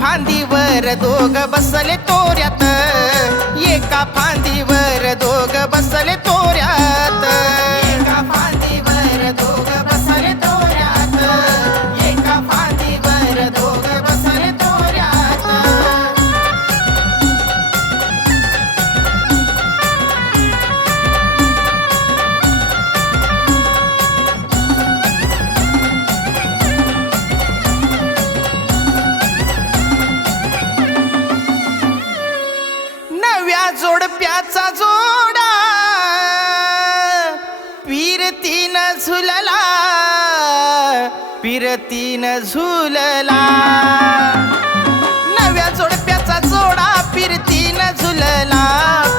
फांदीवर दोघ बसले तोऱ्यात. एका फांदीवर दोघ बसले तोऱ्यात. जोडप्याचा जोडा. पीरतीन झुलला पीरतीन झुलला. नव्या जोडप्याचा जोडा पीरतीन झुलला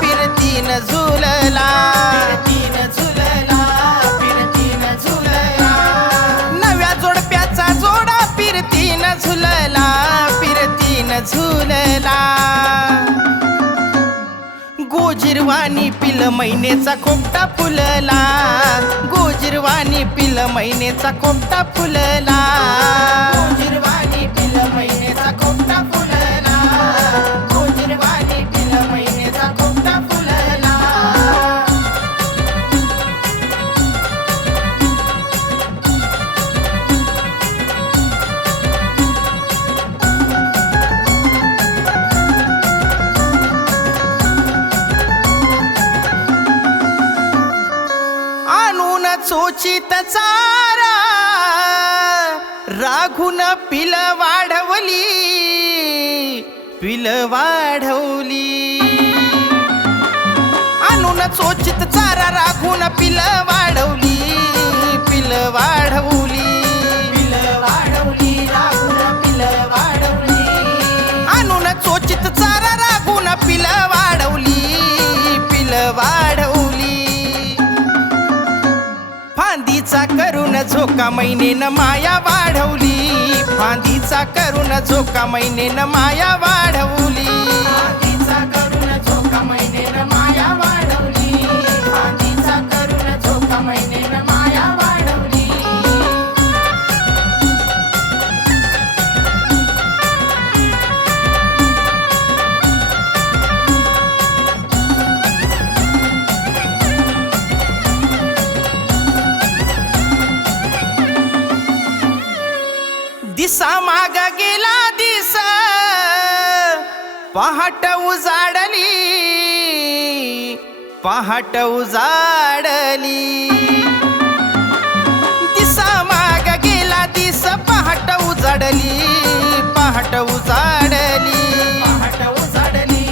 पीरतीन झुलला. पीरतीन झुलला पीरतीन झुलला. नव्या जोडप्याचा जोडा पीरतीन झुलला पीरतीन झुलला. गोजिरवाणी पिल महिनेचा खोपटा फुलला. गोजिरवाणी पिल महिनेचा खोपटा फुलला. आणून चोचित चारा राघून पिल वाढवली पिल वाढवली. आणून चोचित चारा राघून पिल वाढवली पिल वाढवली. पिल वाढवली राघून पिल वाढवली. आणून चोचित चारा फांदीचा करून झोका महिनेन माया वाढवली. फांदीचा करून झोका महिनेन माया वाढवली. दिसा माग गेला दिस. पहाट उजाडली पहाट उजाडली. दिसा माग गेला दिस पहाट उजाडली पहाट उजाडली. पहाट उजाडली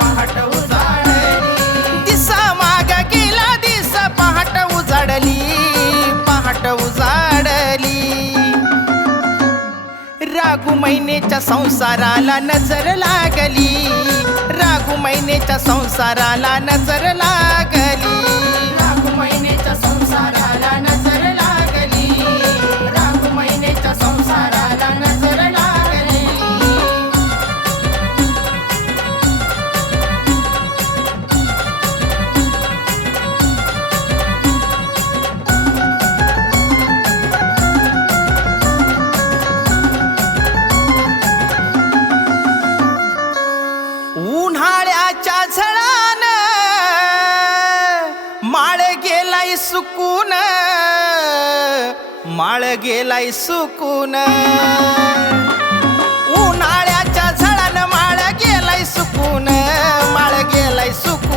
पहाट उजाडली. दिसा माग गेला दिस पहाट उजाडली. राघुमैनेच्या महिनेच्या संसाराला नजर लागली. राघुमैनेच्या संसाराला नजर लागली. राघुमैनेच्या महिनेच्या संसाराला गेलाय सुकून. माळ गेलाय सुकून. उन्हाळ्याच्या झाडानं माळ गेलाय सुकून. माळ गेलाय सुकून.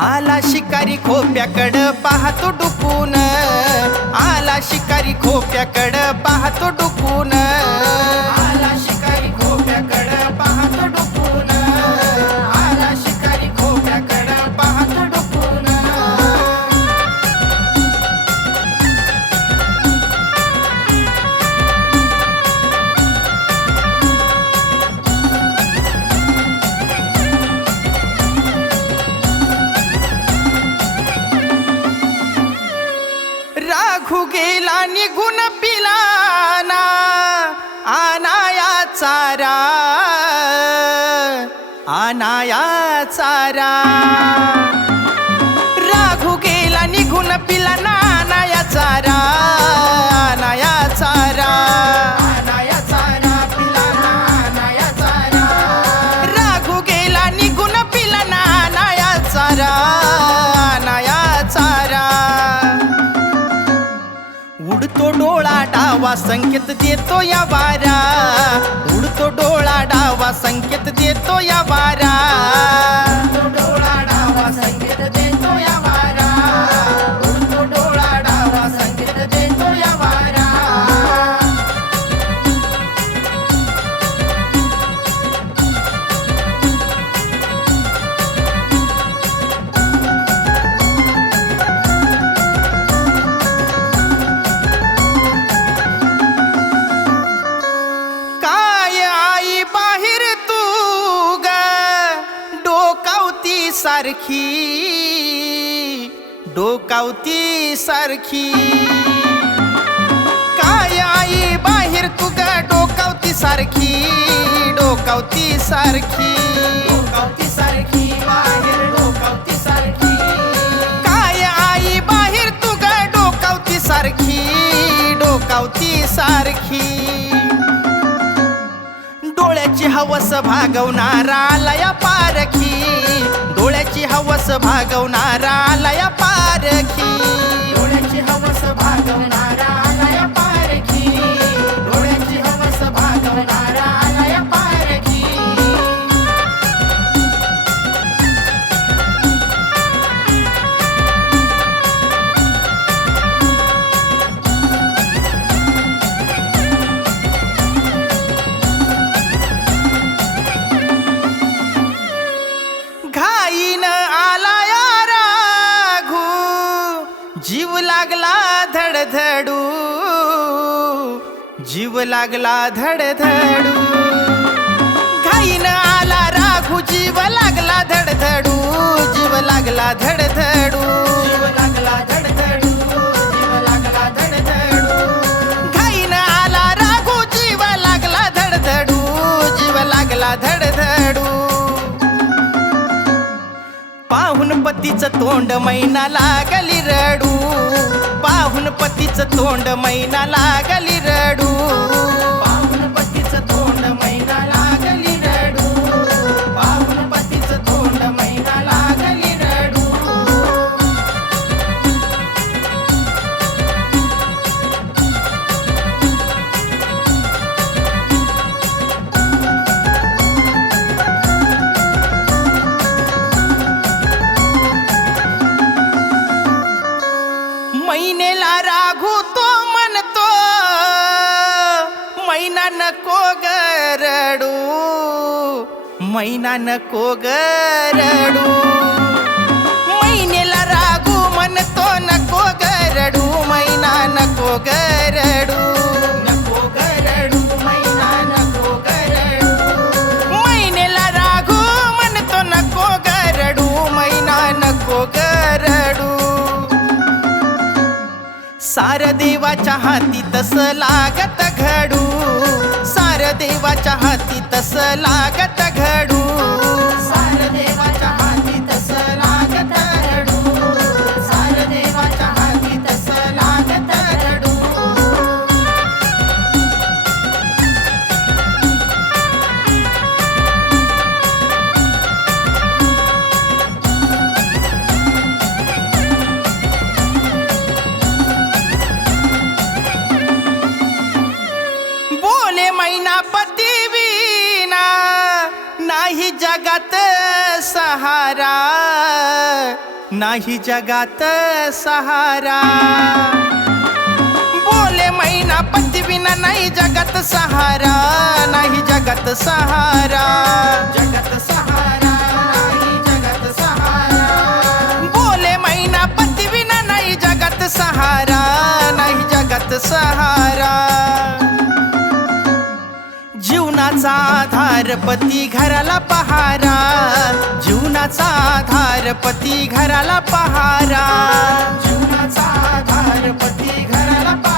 आला शिकारी खोप्याकड पाहतो डुकून. आला शिकारी खोप्याकड पाहतो डुकून. गेला निघून पिलाना आनाया चारा आनाया डावा संकेत देतो या वारा. उडतो डोळा डावा संकेत देतो या वारा. डोळा डावा संकेत सारखी डोकावती सारखी. काय आई बाहेर तू ग डोकावती सारखी डोकावती सारखी. डोकावती सारखी बाहेर डोकावती सारखी. काय आई बाहेर डोकावती सारखी डोकावती सारखी. डोळ्याची हवस भागवणारा लया पारखी. डोळ्याची हवस भागवणारा लया पारखी. डोळ्याची हवस भागवणारा धडधडू जीव लागला धडधडू. घाईन आला राघू जीव लागला धडधडू जीव लागला धडधडू. जीव लागला धडधडू घाईन आला राघू जीव लागला धडधडू जीव लागला धडधडू. पतीचं तोंड मैना लागली रडू. पाहून पतीचं तोंड मैना लागली रडू. मैना नको गरडू मैनेला राघू म्हणतो नको गरडू मैना नको गरडू नको गरडू मैना नको गरडू मैनेला राघू म्हणतो नको गरडू मैना नको गरडू सार देवाच्या हाती तस लागत घडू देवाच्या हाती तस लागत घडू नाही जगात सहारा. बोले मैना पति बिना नहीं जगत सहारा नाही जगत सहारा. जगत सहारा नाही जगत सहारा. बोले मैना पति बिना नहीं जगत सहारा. पती घराला पहारा. जीवनाचा आधार पती घराला पहारा. जीवनाचा आधार पती घराला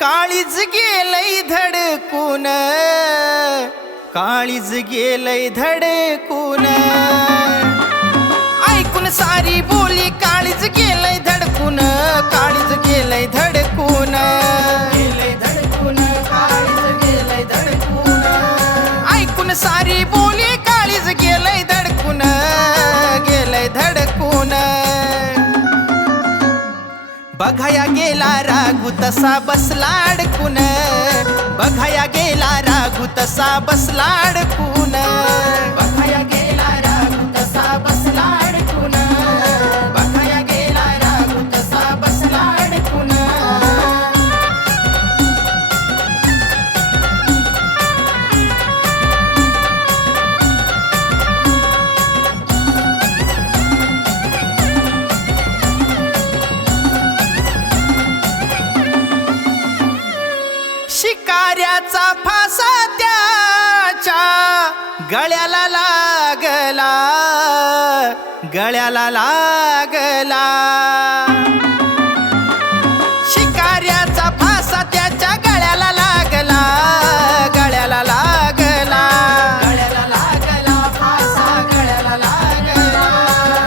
काळीज गेलय धडकून काळीज गेलय धडकून ऐकून सारी बोली काळीज गेलय धडकून काळीज गेलय धडकून गेलय धडकून काळीज गेलय धडकून बघाया गेला रागू तसा बसला अडकून बघाया गेला रागू तसा बसला अडकून बघाया गेला गळ्याला लागला. शिकाऱ्याचा फासा त्याच्या गळ्याला लागला. गळ्याला लागला. गळ्याला लागला फासा गळ्याला लागला.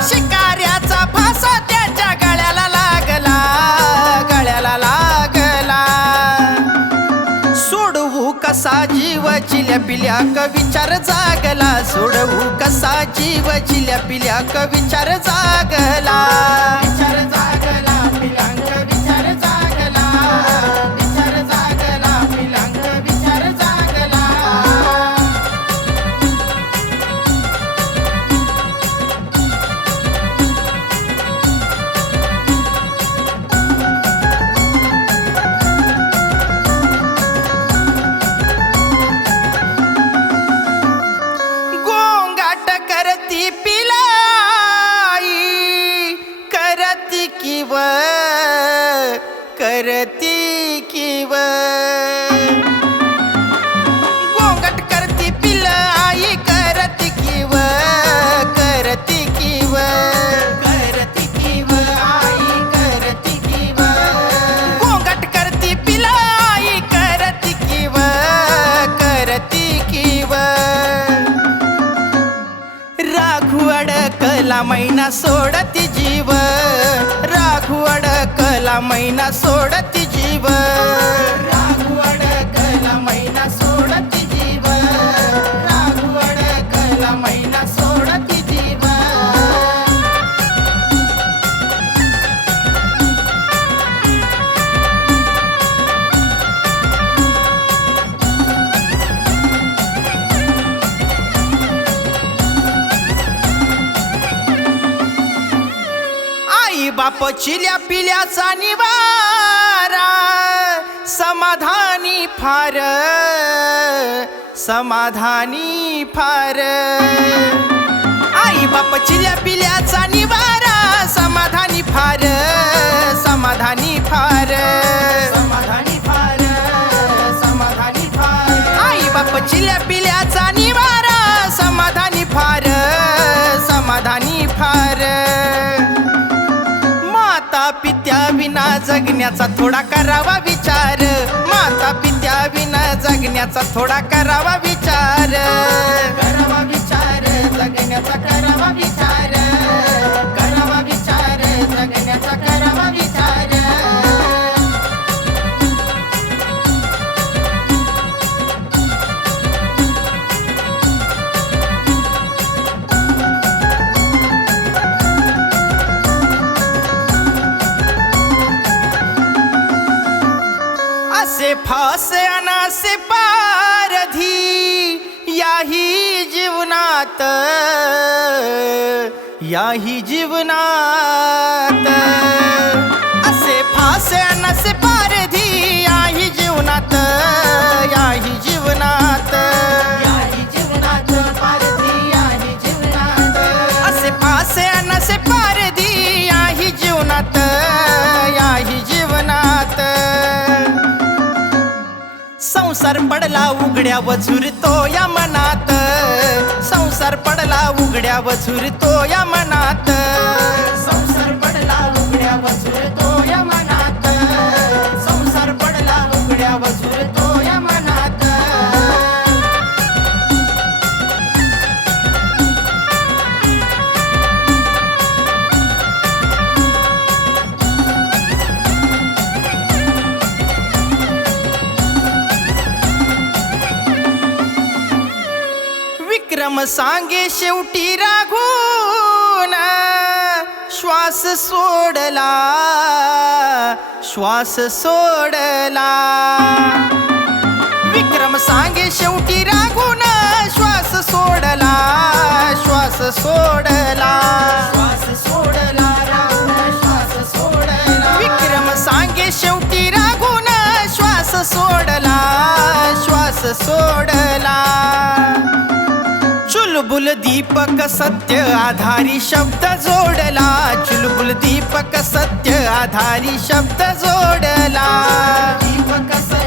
शिकाऱ्याचा फासा त्याच्या गळ्याला लागला. गळ्याला लागला. सोडवू कसा जीव चिल्या पिल्या क विचार जागला. सोडवू जीव जिल्या पिल्या क विचार जागला विचार जागला. अडकला मैना सोडती जीव. राघू अडकला मैना सोडती जीव. पचिल्या चिल्या पिल्याचा निवारा समाधानी फार समाधानी फार. आई बाप चिल्या पिल्याचा निवारा समाधानी फार समाधानी फार. समाधानी फार समाधानी फार. आई बाप चिल्या विना जगण्याचा थोडा करावा विचार. माता पित्या विना जगण्याचा थोडा करावा विचार. करावा विचार जगण्याचा करावा विचार. याही जीवनात. असे फासे अनासे पारधी याही जीवनात याही जीवनात. असे फासे अनासे पारधी याही जीवनात याही जीवनात. संसार पडला उघड्या झुरतो या मनात. संसार पडला उघड्या झुरतो या मनात. सांगे शेवटी राघून श्वास सोडला श्वास सोडला. विक्रम सांगे शेवटी रागून श्वास सोडला श्वास सोडला. श्वास सोडला श्वास सोडला. विक्रम सांगे शेवटी रागून श्वास सोडला श्वास सोडला. चुलबुल दीपक सत्य आधारी शब्द जोडला. चुलबुल दीपक सत्य आधारी शब्द जोडला. दीपक